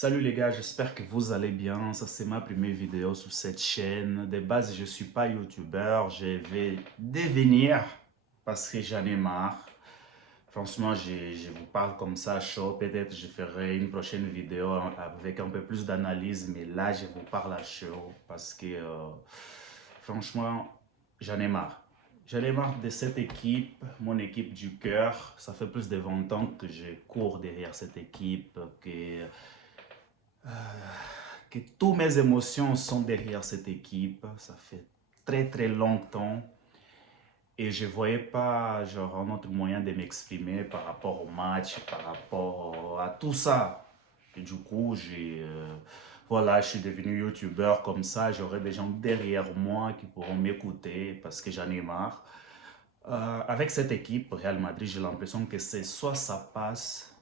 Salut les gars, j'espère que vous allez bien. Ça, c'est ma première vidéo sur cette chaîne. De base, je ne suis pas youtubeur. Je vais devenir parce que j'en ai marre. Franchement, je vous parle comme ça chaud. Peut-être je ferai une prochaine vidéo avec un peu plus d'analyse. Mais là, je vous parle à chaud parce que franchement, j'en ai marre. J'en ai marre de cette équipe, mon équipe du cœur. Ça fait plus de 20 ans que je cours derrière cette équipe, que toutes mes émotions sont derrière cette équipe. Ça fait très longtemps et je ne voyais pas genre, un autre moyen de m'exprimer par rapport au match, par rapport à tout ça. Et du coup, voilà, je suis devenu youtubeur comme ça. J'aurai des gens derrière moi qui pourront m'écouter parce que j'en ai marre. Avec cette équipe, Real Madrid, j'ai l'impression que c'est soit ça passe,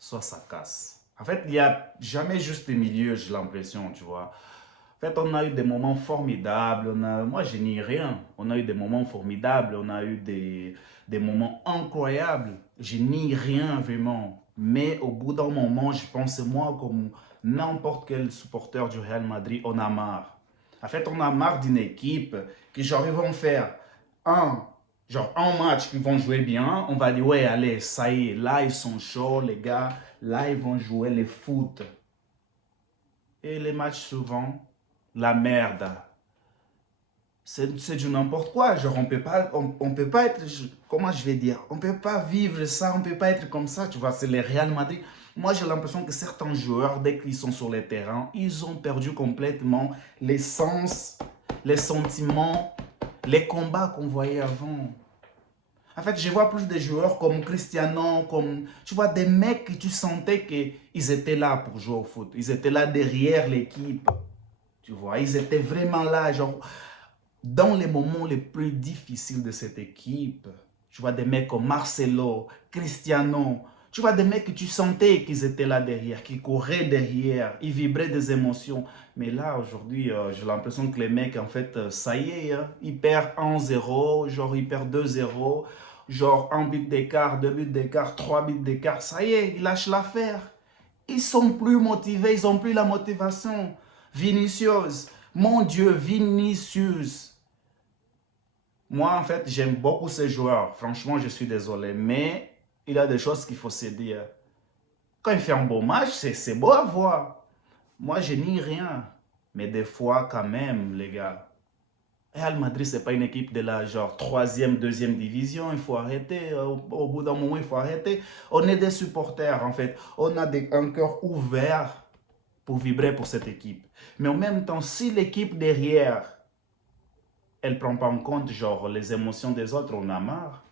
soit ça casse. En fait, il n'y a jamais juste le milieu, j'ai l'impression, tu vois. En fait, on a eu des moments formidables. Moi, je nie rien. On a eu des moments formidables. On a eu des moments incroyables. Je nie rien vraiment. Mais au bout d'un moment, je pense, moi, comme n'importe quel supporter du Real Madrid, on a marre. En fait, on a marre d'une équipe qui, genre, ils vont faire un, un match qu'ils vont jouer bien. On va dire, ouais, allez, ça y est, là, ils sont chauds, les gars. Là, ils vont jouer le foot. Et les matchs souvent, la merde. C'est du n'importe quoi. Genre, on peut pas être, comment je vais dire, on peut pas vivre ça, on peut pas être comme ça, tu vois, c'est le Real Madrid. Moi, j'ai l'impression que certains joueurs, dès qu'ils sont sur le terrain, ils ont perdu complètement l'essence, les sentiments, les combats qu'on voyait avant. En fait, je vois plus des joueurs comme Cristiano, comme, tu vois, des mecs que tu sentais qu'ils étaient là pour jouer au foot. Ils étaient là derrière l'équipe. Tu vois, ils étaient vraiment là, genre, dans les moments les plus difficiles de cette équipe. Tu vois des mecs comme Marcelo, Cristiano. Tu vois des mecs que tu sentais qu'ils étaient là derrière, qui couraient derrière, ils vibraient des émotions. Mais là, aujourd'hui, j'ai l'impression que les mecs, en fait, ça y est, hein, ils perdent 1-0, genre ils perdent 2-0, genre un but d'écart, deux buts d'écart, trois buts d'écart. Ça y est, ils lâchent l'affaire. Ils sont plus motivés, ils n'ont plus la motivation. Vinicius, mon Dieu, Vinicius. Moi, en fait, j'aime beaucoup ces joueurs. Franchement, je suis désolé. Mais il y a des choses qu'il faut se dire. Quand il fait un beau match, c'est beau à voir. Moi, je nie rien. Mais des fois, quand même, les gars, Real Madrid, ce n'est pas une équipe de la genre troisième, deuxième division. Il faut arrêter. Au bout d'un moment, il faut arrêter. On est des supporters, en fait. On a un cœur ouvert pour vibrer pour cette équipe. Mais en même temps, si l'équipe derrière, elle ne prend pas en compte genre les émotions des autres, on a marre.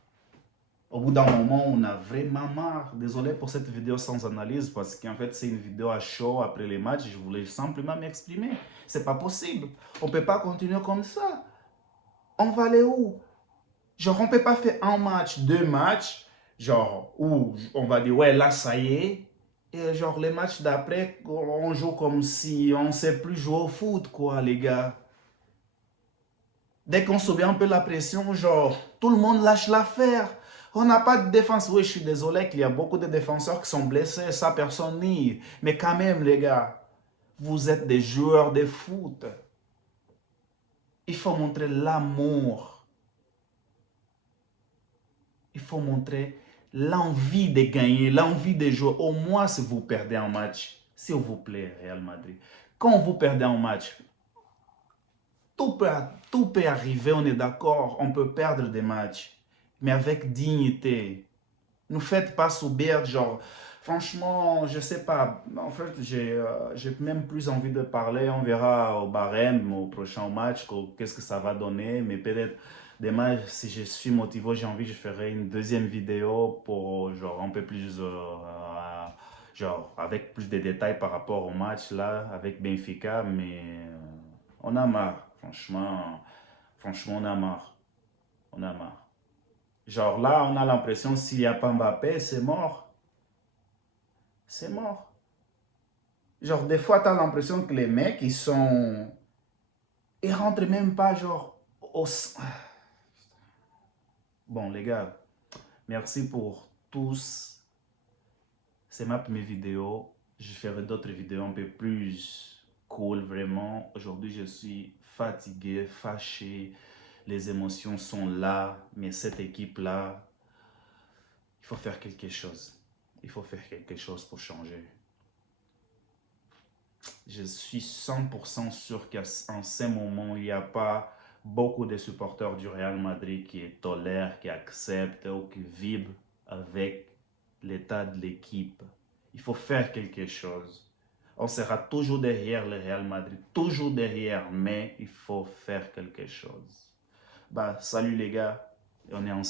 Au bout d'un moment, on a vraiment marre. Désolé pour cette vidéo sans analyse parce qu'en fait, c'est une vidéo à chaud après les matchs. Je voulais simplement m'exprimer. C'est pas possible. On peut pas continuer comme ça. On va aller où? Genre, on peut pas faire un match, deux matchs, genre, où on va dire, ouais, là, ça y est. Et genre, les matchs d'après, on joue comme si on ne sait plus jouer au foot, quoi, les gars. Dès qu'on subit un peu la pression, genre, tout le monde lâche l'affaire. On n'a pas de défense. Oui, je suis désolé qu'il y a beaucoup de défenseurs qui sont blessés, ça personne nie. Mais quand même, les gars, vous êtes des joueurs de foot. Il faut montrer l'amour. Il faut montrer l'envie de gagner, l'envie de jouer. Au moins, si vous perdez un match, s'il vous plaît, Real Madrid. Quand vous perdez un match, tout peut arriver, on est d'accord. On peut perdre des matchs, mais avec dignité. Ne faites pas subir, genre, franchement, je sais pas. En fait, j'ai même plus envie de parler. On verra au barème, au prochain match, qu'est-ce que ça va donner. Mais peut-être demain, si je suis motivé, j'ai envie, je ferai une deuxième vidéo pour, genre, un peu plus, genre, avec plus de détails par rapport au match, là, avec Benfica. Mais on a marre, franchement, on a marre. On a marre. Genre là, on a l'impression s'il n'y a pas Mbappé, c'est mort. C'est mort. Genre, des fois, tu as l'impression que les mecs, ils sont... Ils rentrent même pas, genre, au... Bon, les gars, merci pour tous. C'est ma première vidéo. je ferai d'autres vidéos un peu plus cool, vraiment. Aujourd'hui, je suis fatigué, fâché. Les émotions sont là, mais cette équipe-là, il faut faire quelque chose. Il faut faire quelque chose pour changer. Je suis 100% sûr qu'en ce moment, il n'y a pas beaucoup de supporters du Real Madrid qui tolèrent, qui acceptent ou qui vibrent avec l'état de l'équipe. Il faut faire quelque chose. On sera toujours derrière le Real Madrid, toujours derrière, mais il faut faire quelque chose. Bah, salut les gars, on est ensemble.